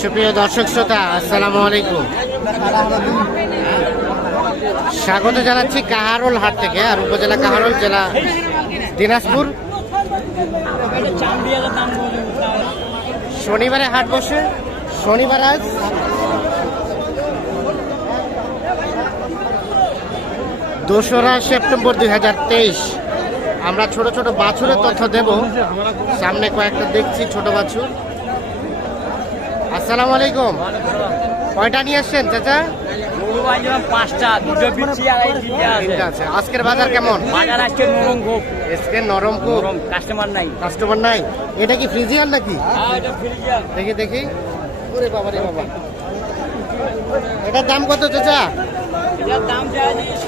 সুপ্রিয় দর্শক শ্রোতা, আসসালামু আলাইকুম। স্বাগত জানাচ্ছি কাহারোল হাট থেকে, আর উপজেলা কাহারোল জেলা দিনাজপুর। শনিবারে হাট বসে, শনিবার আজ। দোসরা সেপ্টেম্বর দুই হাজার তেইশ। আমরা ছোট ছোট বাছুরের তথ্য দেব। সামনে কয়েকটা দেখছি, ছোট বাছুর। আসসালামু আলাইকুম। কয়টা নিয়ে এসছেন চাচা? আছে। আজকের বাজার কেমন? নরম কাস্টমার নাই কাস্টমার নাই। এটা কি নাকি? দেখি দেখি। এটার দাম কত, চাচা?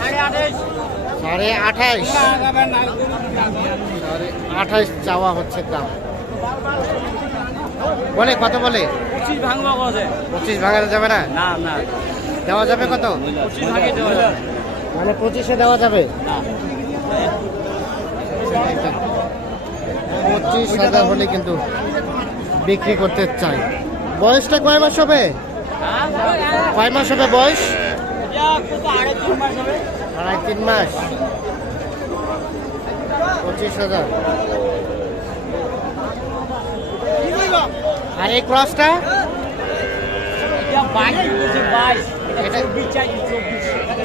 সাড়ে সাড়ে আঠাইশ চাওয়া হচ্ছে দাম। বলে, কত বলে? পঁচিশ ভাঙবো কথা পঁচিশ ভাঙাতে যাবে না? না না। দেওয়া যাবে কত? পঁচিশ দেওয়া যাবে। মানে পঁচিশে দেওয়া যাবে? না। পঁচিশ হাজার হলে কিন্তু বিক্রি করতে চাই। বয়সটা কয় মাস হবে? কয় মাস হবে বয়স? এটা তিন মাস আড়াই তিন মাস। পঁচিশ হাজার। আর এই ক্রসটা এটা বাইশ বলছে বাইশ এটা- এটা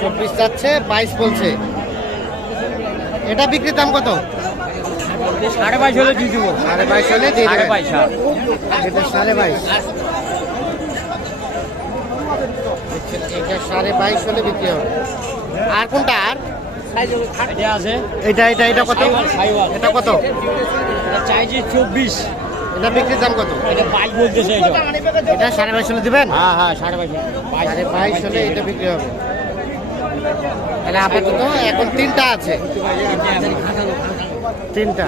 চব্বিশ যাচ্ছে বাইশ বলছে। এটা বিক্রির দাম কত? সাড়ে বাইশ হলে দিয়ে দেবো। সাড়ে বাইশ হলে সাড়ে বাইশ হ্যাঁ। এটা সাড়ে বাইশ। এটা সাড়ে বাইশ হলে বিক্রি হবে। আর কোনটা? আর? এটা আছে। এটা এটা এটা কত। এটা কত? চাইছি চব্বিশ। এটা বিক্রির দাম কত? এটা বাইশ বলতেছে এটা এটা সাড়ে বাইশ হলে দিবেন? হ্যাঁ হ্যাঁ সাড়ে বাইশ সাড়ে বাইশ হলে এটা বিক্রি হবে। তাহলে আপাতত এখন তিনটা আছে। তিনটা।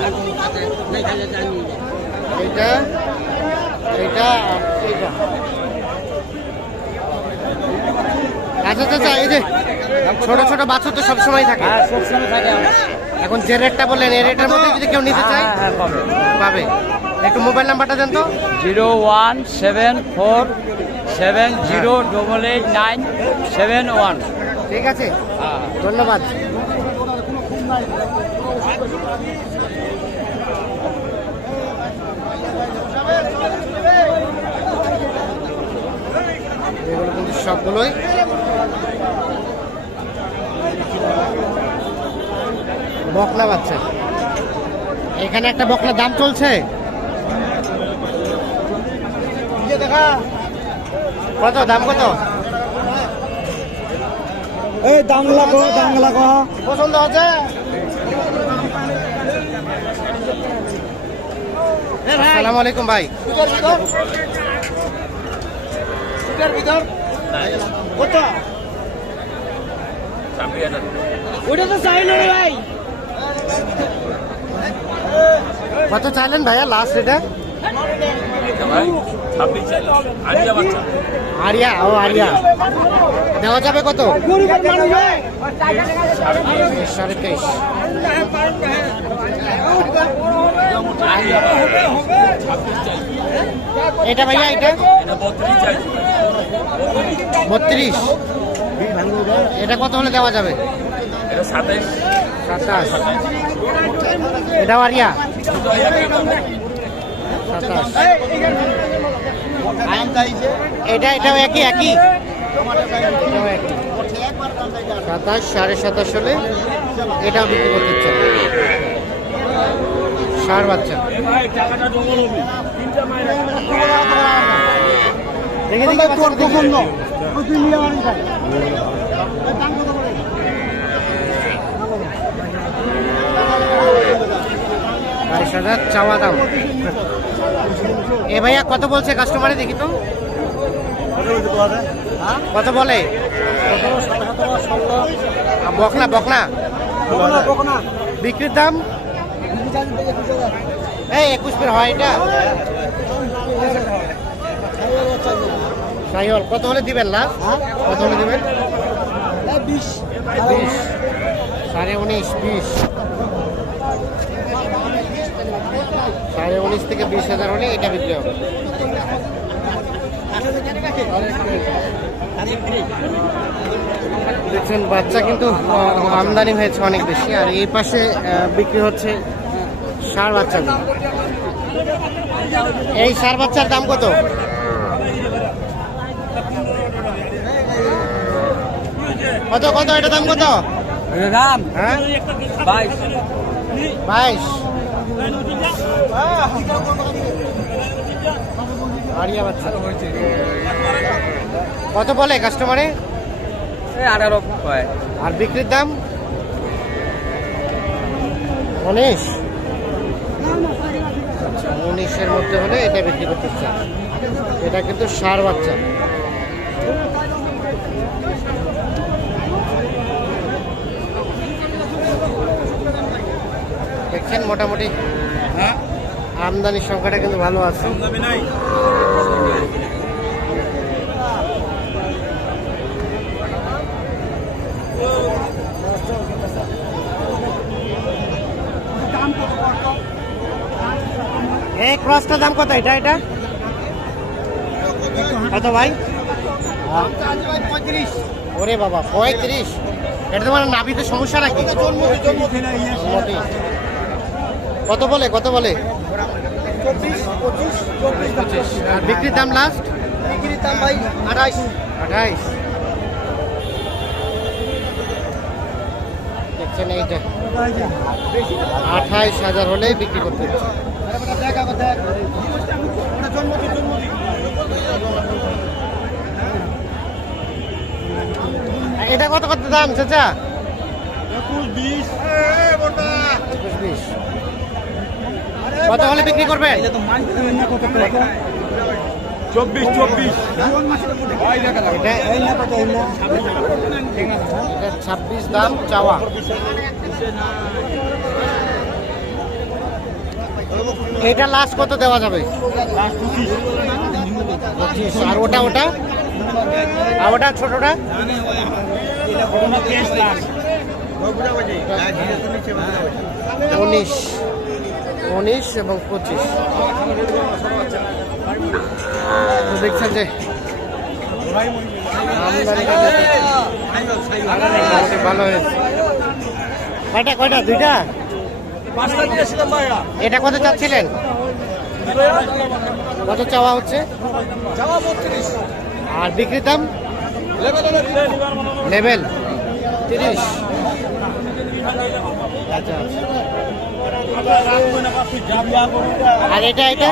এইটা এইটা আর এইটা। আচ্ছা আচ্ছা এই যে ছোট ছোট বাছুর তো সবসময় থাকে। হ্যাঁ সবসময় থাকে। এখন যে রেটটা বললেন এই রেটের মধ্যে যদি কেউ নিতে চায় হ্যাঁ, হ্যাঁ, পাবে। একটু মোবাইল নাম্বারটা দেন তো zero one seven four seven zero double eight nine seven one. ঠিক আছে। ধন্যবাদ। এগুলো কিন্তু সবগুলোই। বকলা বাচ্চা। এখানে একটা বকলা দাম চলছে? কত দাম কত? এই দামগুলা কো দামগুলা কো পছন্দ হচ্ছে? আসসালামু আলাইকুম ভাই। ওটা তো চাইল রে ভাই। কত চাইলেন ভাইয়া? লাস্ট এটা আরিয়া ও আরিয়া। দেওয়া যাবে কত? সাড়ে তেইশ। এটা ভাইয়া এটা? বত্রিশ এটা কত হলে দেওয়া যাবে? সাতাশ। এটাও আরিয়া। এটা এটাও একই একই সাতাশ সাড়ে সাতাশ হলে এটাও বিক্রি করতে চাই ষাঁড় বাচ্চা। বাইশ হাজার চাওয়া দাম এ ভাইয়া কত বলছে কাস্টমারে দেখি তো। কত বলে? বকনা বকনা। বিক্রির দাম? এই একুশ ফের হয় এটা। সাইহল কত হলে দিবেন না কত হলে দিবেন? বিশ। বিশ। সাড়ে উনিশ বিশ। সাড়ে উনিশ থেকে বিশ হাজার হলে এটা বিক্রি হবে। দেখছেন বাচ্চা কিন্তু আমদানি হয়েছে অনেক বেশি আর এই পাশে বিক্রি হচ্ছে সার বাচ্চা এই সার বাচ্চার দাম কত? কত কত এটা দাম কত? দাম? হ্যাঁ? বাইশ। বাইশ। কত বলে কাস্টমারে আঠারো কয় আর বিক্রির দাম? উনিশ। আচ্ছা উনিশের মধ্যে হলে এটা বিক্রি করতে চান। এটা কিন্তু সার বাচ্চা। দেখছেন মোটামুটি। আমদানির সংখ্যাটা কিন্তু ভালো আছে। এই ক্রসটার দাম কত এটা এটা? কত ভাই? ওরে বাবা পঁয়ত্রিশ। এটা তোমার নাভিতে সমস্যা নাকি। কত বলে কত বলে? পঁচিশ। আর বিক্রির দাম লাস্ট আঠাইশ। আঠাইশ। দেখছেন এইটা আঠাইশ হাজার হলে বিক্রি করতে হচ্ছে। এটা কত কত দাম চাচা? একুশ বিশ। কত হলে বিক্রি করবেন? চব্বিশ চব্বিশ। এটা এটা ছাব্বিশ দাম চাওয়া। এটা লাস্ট কত দেওয়া যাবে? পঁচিশ। আর ওটা ওটা? আর ওটা ছোটটা? উনিশ। উনিশ এবং পঁচিশ। তো দেখছেন যে ভালো হয়েছে। কয়টা কয়টা? দুইটা? এটা কত চাচ্ছিলেন? কত চাওয়া হচ্ছে? আর বিক্রির দাম? লেভেল তিরিশ। আচ্ছা আচ্ছা। আর এটা এটা?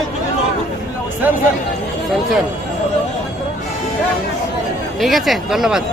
স্যামসাং। ঠিক আছে ধন্যবাদ।